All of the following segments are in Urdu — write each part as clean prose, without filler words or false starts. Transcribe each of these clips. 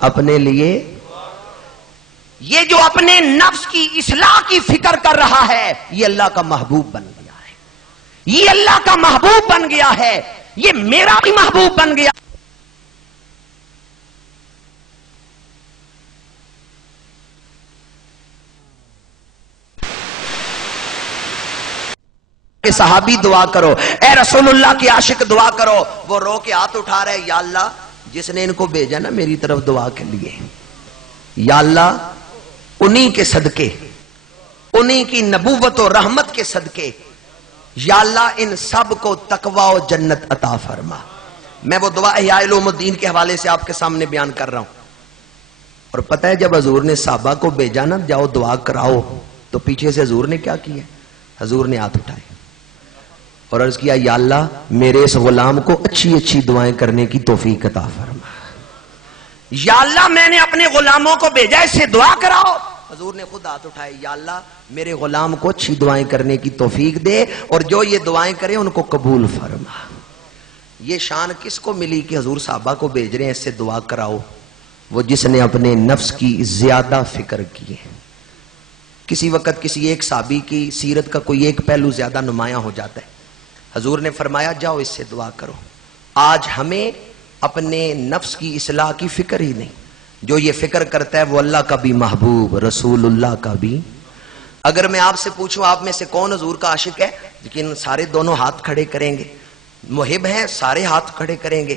اپنے لیے یہ جو اپنے نفس کی اصلاح کی فکر کر رہا ہے یہ اللہ کا محبوب بن گیا ہے، یہ اللہ کا محبوب بن گیا ہے، یہ میرا بھی محبوب بن گیا۔ کہ صحابی دعا کرو، اے رسول اللہ کے عاشق دعا کرو، وہ رو کے ہاتھ اٹھا رہے، یا اللہ جس نے ان کو بھیجا نا میری طرف دعا کے لیے، یا اللہ انہی کے صدقے، انہی کی نبوت و رحمت کے صدقے یا اللہ ان سب کو تقوی و جنت عطا فرما۔ میں وہ دعا احیاء علوم الدین کے حوالے سے آپ کے سامنے بیان کر رہا ہوں۔ اور پتہ ہے جب حضور نے صحابہ کو بھیجا نا جاؤ دعا کراؤ، تو پیچھے سے حضور نے کیا کیا؟ حضور نے ہاتھ اٹھائے اور عرض کیا، یا اللہ میرے اس غلام کو اچھی اچھی دعائیں کرنے کی توفیق عطا فرما۔ یا اللہ میں نے اپنے غلاموں کو بھیجا اس سے دعا کراؤ۔ حضور نے خود ہاتھ اٹھائے، یا اللہ میرے غلام کو اچھی دعائیں کرنے کی توفیق دے اور جو یہ دعائیں کرے ان کو قبول فرما۔ یہ شان کس کو ملی کہ حضور صحابہ کو بھیج رہے ہیں اس سے دعا کراؤ؟ وہ جس نے اپنے نفس کی زیادہ فکر کی ہے۔ کسی وقت کسی ایک صحابی کی سیرت کا کوئی ایک پہلو زیادہ نمایاں ہو جاتا ہے، حضور نے فرمایا جاؤ اس سے دعا کرو۔ آج ہمیں اپنے نفس کی اصلاح کی فکر ہی نہیں، جو یہ فکر کرتا ہے وہ اللہ کا بھی محبوب، رسول اللہ کا بھی۔ اگر میں آپ سے پوچھوں آپ میں سے کون حضور کا عاشق ہے، لیکن سارے دونوں ہاتھ کھڑے کریں گے۔ محب ہیں سارے ہاتھ کھڑے کریں گے،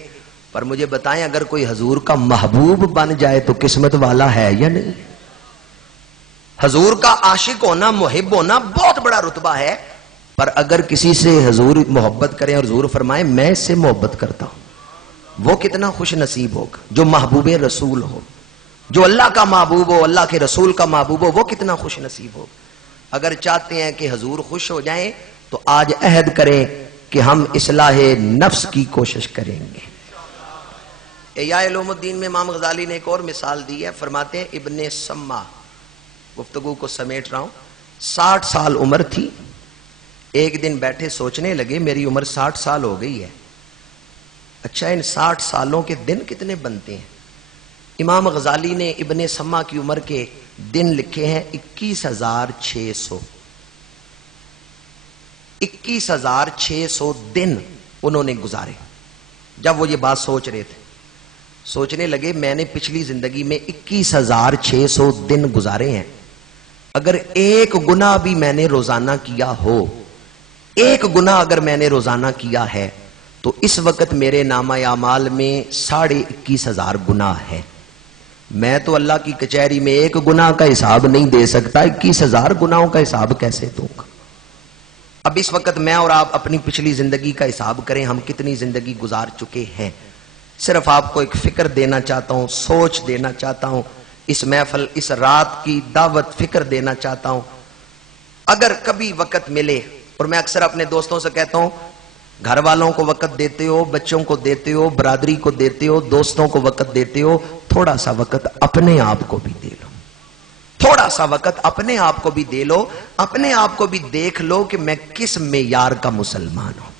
پر مجھے بتائیں اگر کوئی حضور کا محبوب بن جائے تو قسمت والا ہے یا نہیں؟ حضور کا عاشق ہونا، محب ہونا بہت بڑا رتبہ ہے، پر اگر کسی سے حضور محبت کریں اور حضور فرمائے میں اس سے محبت کرتا ہوں، وہ کتنا خوش نصیب ہوگا۔ جو محبوب رسول ہو، جو اللہ کا محبوب ہو، اللہ کے رسول کا محبوب ہو، وہ کتنا خوش نصیب ہوگا۔ اگر چاہتے ہیں کہ حضور خوش ہو جائیں تو آج عہد کریں کہ ہم اصلاح نفس کی کوشش کریں گے۔ احیاء علوم الدین میں امام غزالی نے ایک اور مثال دی ہے، فرماتے ہیں ابن سما، گفتگو کو سمیٹ رہا ہوں، 60 سال عمر تھی، ایک دن بیٹھے سوچنے لگے میری عمر 60 سال ہو گئی ہے، اچھا ان 60 سالوں کے دن کتنے بنتے ہیں؟ امام غزالی نے ابن سما کی عمر کے دن لکھے ہیں 21,600 21,600 دن انہوں نے گزارے۔ جب وہ یہ بات سوچ رہے تھے، سوچنے لگے میں نے پچھلی زندگی میں 21,600 دن گزارے ہیں، اگر ایک گناہ بھی میں نے روزانہ کیا ہو، ایک گناہ اگر میں نے روزانہ کیا ہے تو اس وقت میرے نامہ اعمال میں 21,500 گناہ ہے۔ میں تو اللہ کی کچہری میں ایک گناہ کا حساب نہیں دے سکتا، 21,000 گناہوں کا حساب کیسے دوں گا؟ اب اس وقت میں اور آپ اپنی پچھلی زندگی کا حساب کریں، ہم کتنی زندگی گزار چکے ہیں۔ صرف آپ کو ایک فکر دینا چاہتا ہوں، سوچ دینا چاہتا ہوں، اس محفل اس رات کی دعوت فکر دینا چاہتا ہوں۔ اگر کبھی وقت ملے، اور میں اکثر اپنے دوستوں سے کہتا ہوں گھر والوں کو وقت دیتے ہو، بچوں کو دیتے ہو، برادری کو دیتے ہو، دوستوں کو وقت دیتے ہو، تھوڑا سا وقت اپنے آپ کو بھی دے لو، تھوڑا سا وقت اپنے آپ کو بھی دے لو، اپنے آپ کو بھی دیکھ لو کہ میں کس معیار کا مسلمان ہوں۔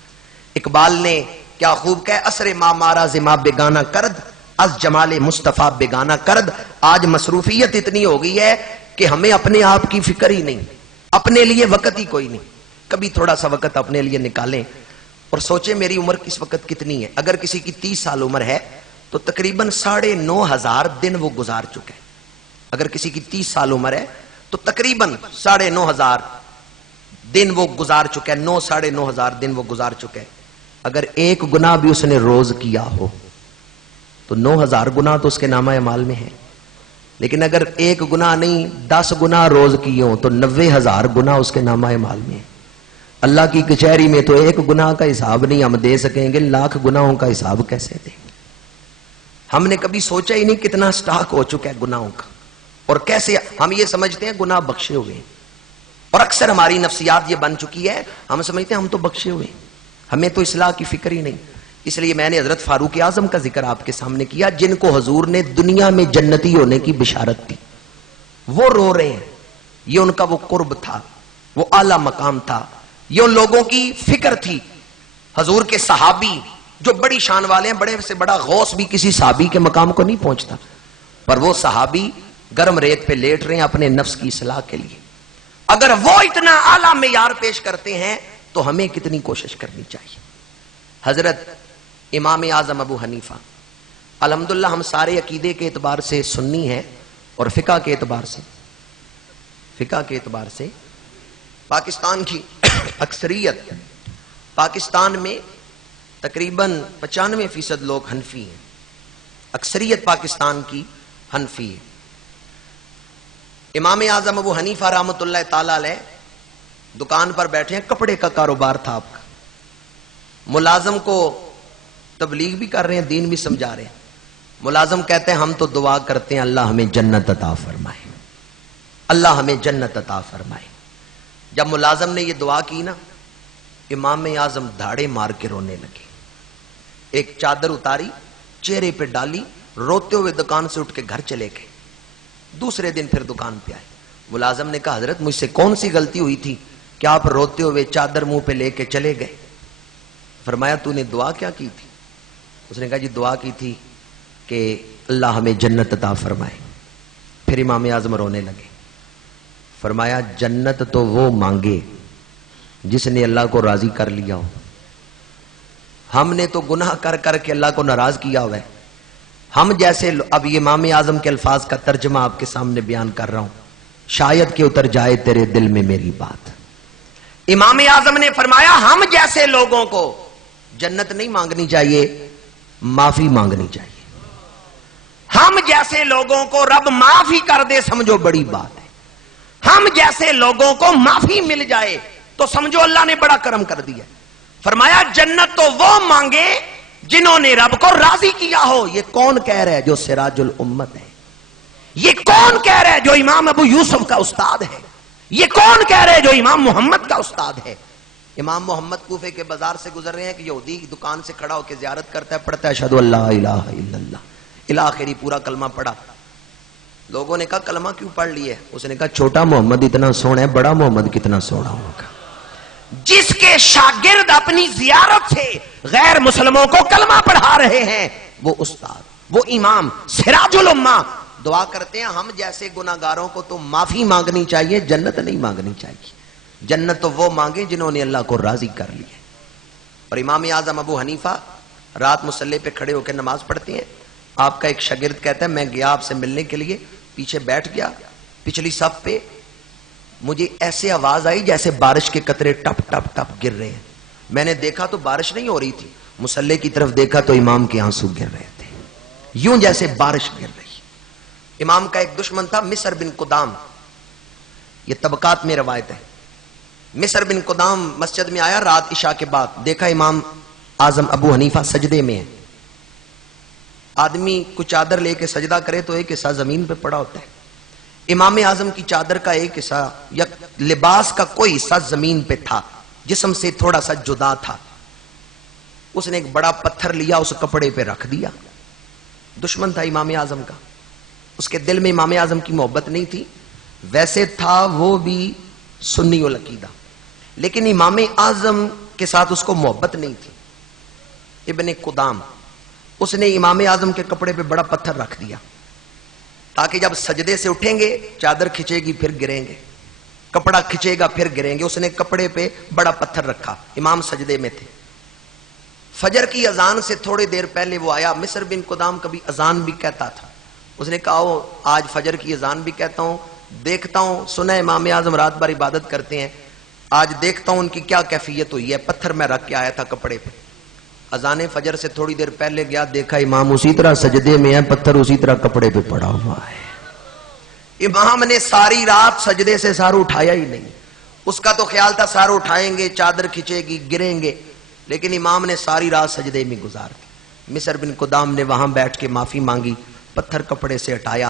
اقبال نے کیا خوب کہا، اسر ما مارا زما بیگانہ کرد، از جمال مصطفیٰ بیگانہ کرد۔ آج مصروفیت اتنی ہو گئی ہے کہ ہمیں اپنے آپ کی فکر ہی نہیں، اپنے لیے وقت ہی کوئی نہیں۔ کبھی تھوڑا سا وقت اپنے لیے نکالیں اور سوچیں میری عمر اس وقت کتنی ہے۔ اگر کسی کی 30 سال عمر ہے تو تقریباً 9,500 دن وہ گزار چکے۔ اگر کسی کی 30 سال عمر ہے تو تقریباً 9,500 دن وہ گزار چکے، 9,500 دن وہ گزار چکے۔ اگر ایک گناہ بھی اس نے روز کیا ہو تو 9,000 گناہ تو اس کے نامہ اعمال میں ہے، لیکن اگر ایک گناہ نہیں 10 گناہ روز کیے ہوں تو 90,000 گناہ اس کے نامہ اعمال میں ہے۔ اللہ کی کچہری میں تو ایک گناہ کا حساب نہیں ہم دے سکیں گے، لاکھ گناہوں کا حساب کیسے دیں گے؟ ہم نے کبھی سوچا ہی نہیں کتنا سٹاک ہو چکا ہے گناہوں کا، اور کیسے ہم یہ سمجھتے ہیں گناہ بخشے ہوئے ہیں، اور اکثر ہماری نفسیات یہ بن چکی ہے، ہم سمجھتے ہیں ہم تو بخشے ہوئے ہیں، ہمیں تو اصلاح کی فکر ہی نہیں۔ اس لیے میں نے حضرت فاروق اعظم کا ذکر آپ کے سامنے کیا، جن کو حضور نے دنیا میں جنتی ہونے کی بشارت دی، وہ رو رہے ہیں۔ یہ ان کا وہ قرب تھا، وہ اعلیٰ مقام تھا، یہ ان لوگوں کی فکر تھی۔ حضور کے صحابی جو بڑی شان والے ہیں، بڑے سے بڑا غوث بھی کسی صحابی کے مقام کو نہیں پہنچتا۔ پر وہ صحابی گرم ریت پہ لیٹ رہے ہیں اپنے نفس کی اصلاح کے لیے. اگر وہ اتنا اعلیٰ معیار پیش کرتے ہیں تو ہمیں کتنی کوشش کرنی چاہیے. حضرت امام اعظم ابو حنیفہ الحمدللہ ہم سارے عقیدے کے اعتبار سے سنی ہیں اور فقہ کے اعتبار سے پاکستان کی اکثریت، پاکستان میں تقریباً 95% لوگ حنفی ہیں. اکثریت پاکستان کی حنفی ہے. امام اعظم ابو حنیفہ رحمۃ اللہ تعالی علیہ دکان پر بیٹھے ہیں، کپڑے کا کاروبار تھا آپ کا. ملازم کو تبلیغ بھی کر رہے ہیں، دین بھی سمجھا رہے ہیں. ملازم کہتے ہیں ہم تو دعا کرتے ہیں اللہ ہمیں جنت عطا فرمائے، اللہ ہمیں جنت عطا فرمائے. جب ملازم نے یہ دعا کی نا، امام اعظم دھاڑے مار کے رونے لگے. ایک چادر اتاری، چہرے پہ ڈالی، روتے ہوئے دکان سے اٹھ کے گھر چلے گئے. دوسرے دن پھر دکان پہ آئے. ملازم نے کہا حضرت مجھ سے کون سی غلطی ہوئی تھی کہ آپ روتے ہوئے چادر منہ پہ لے کے چلے گئے؟ فرمایا تو نے دعا کیا کی تھی؟ اس نے کہا جی دعا کی تھی کہ اللہ ہمیں جنت عطا فرمائے. پھر امام اعظم رونے لگے. فرمایا جنت تو وہ مانگے جس نے اللہ کو راضی کر لیا ہو. ہم نے تو گناہ کر کر کے اللہ کو ناراض کیا ہوا ہے. ہم جیسے اب یہ امام اعظم کے الفاظ کا ترجمہ آپ کے سامنے بیان کر رہا ہوں، شاید کہ اتر جائے تیرے دل میں میری بات. امام اعظم نے فرمایا ہم جیسے لوگوں کو جنت نہیں مانگنی چاہیے، معافی مانگنی چاہیے. ہم جیسے لوگوں کو رب معافی کر دے سمجھو بڑی بات ہے. ہم جیسے لوگوں کو معافی مل جائے تو سمجھو اللہ نے بڑا کرم کر دیا. فرمایا جنت تو وہ مانگے جنہوں نے رب کو راضی کیا ہو. یہ کون کہہ رہا ہے؟ جو سراج الامت ہے. یہ کون کہہ رہا ہے؟ جو امام ابو یوسف کا استاد ہے. یہ کون کہہ رہے ہیں؟ جو امام محمد کا استاد ہے. امام محمد کوفے کے بازار سے گزر رہے ہیں کہ یہودی دکان سے کھڑا ہو کے زیارت کرتا ہے، پڑھتا ہے اشہدو ان لا الہ الا اللہ الاخری پورا کلمہ پڑھا. لوگوں نے کہا کلمہ کیوں پڑھ لی ہے؟ اس نے کہا چھوٹا محمد اتنا سونا ہے، بڑا محمد کتنا سونا ہوگا. جس کے شاگرد اپنی زیارت سے غیر مسلموں کو کلمہ پڑھا رہے ہیں وہ استاد، وہ امام سراج الامہ. دعا کرتے ہیں ہم جیسے گناہگاروں کو تو معافی مانگنی چاہیے، جنت نہیں مانگنی چاہیے. جنت تو وہ مانگے جنہوں نے اللہ کو راضی کر لیا. اور امام اعظم ابو حنیفہ رات مصلی پہ کھڑے ہو کے نماز پڑھتے ہیں. آپ کا ایک شاگرد کہتا ہے میں گیا آپ سے ملنے کے لیے، پیچھے بیٹھ گیا پچھلی صف پہ. مجھے ایسے آواز آئی جیسے بارش کے قطرے ٹپ ٹپ ٹپ گر رہے ہیں. میں نے دیکھا تو بارش نہیں ہو رہی تھی، مصلی کی طرف دیکھا تو امام کے آنسو گر رہے تھے، یوں جیسے بارش گر رہی. امام کا ایک دشمن تھا مصر بن قدام، یہ طبقات میں روایت ہے. مصر بن قدام مسجد میں آیا رات عشاء کے بعد، دیکھا امام اعظم ابو حنیفہ سجدے میں ہے. آدمی کو چادر لے کے سجدہ کرے تو ایک حصہ زمین پہ پڑا ہوتا ہے. امام اعظم کی چادر کا ایک حصہ یا لباس کا کوئی حصہ زمین پہ تھا، جسم سے تھوڑا سا جدا تھا. اس نے ایک بڑا پتھر لیا، اس کپڑے پہ رکھ دیا. دشمن تھا امام اعظم کا، اس کے دل میں امام اعظم کی محبت نہیں تھی. ویسے تھا وہ بھی سنی العقیدہ، لیکن امام اعظم کے ساتھ اس کو محبت نہیں تھی. ابن قدام اس نے امام اعظم کے کپڑے پہ بڑا پتھر رکھ دیا تاکہ جب سجدے سے اٹھیں گے چادر کھچے گی پھر گریں گے، کپڑا کھچے گا پھر گریں گے. اس نے کپڑے پہ بڑا پتھر رکھا. امام سجدے میں تھے. فجر کی اذان سے تھوڑی دیر پہلے وہ آیا. مصر بن قدام کبھی اذان بھی کہتا تھا. اس نے کہا آج فجر کی اذان بھی کہتا ہوں، دیکھتا ہوں سنا امام اعظم رات بھر عبادت کرتے ہیں، آج دیکھتا ہوں ان کی کیا کیفیت ہوئی ہے. پتھر میں رکھ کے آیا تھا کپڑے پہ. اذان فجر سے تھوڑی دیر پہلے گیا، دیکھا امام اسی طرح سجدے میں ہے، پتھر اسی طرح کپڑے پہ پڑا ہوا ہے. امام نے ساری رات سجدے سے سار اٹھایا ہی نہیں. اس کا تو خیال تھا سار اٹھائیں گے چادر کھچے گی گریں گے، لیکن امام نے ساری رات سجدے میں گزار دی. مصر بن قدام نے وہاں بیٹھ کے معافی مانگی، پتھر کپڑے سے ہٹایا.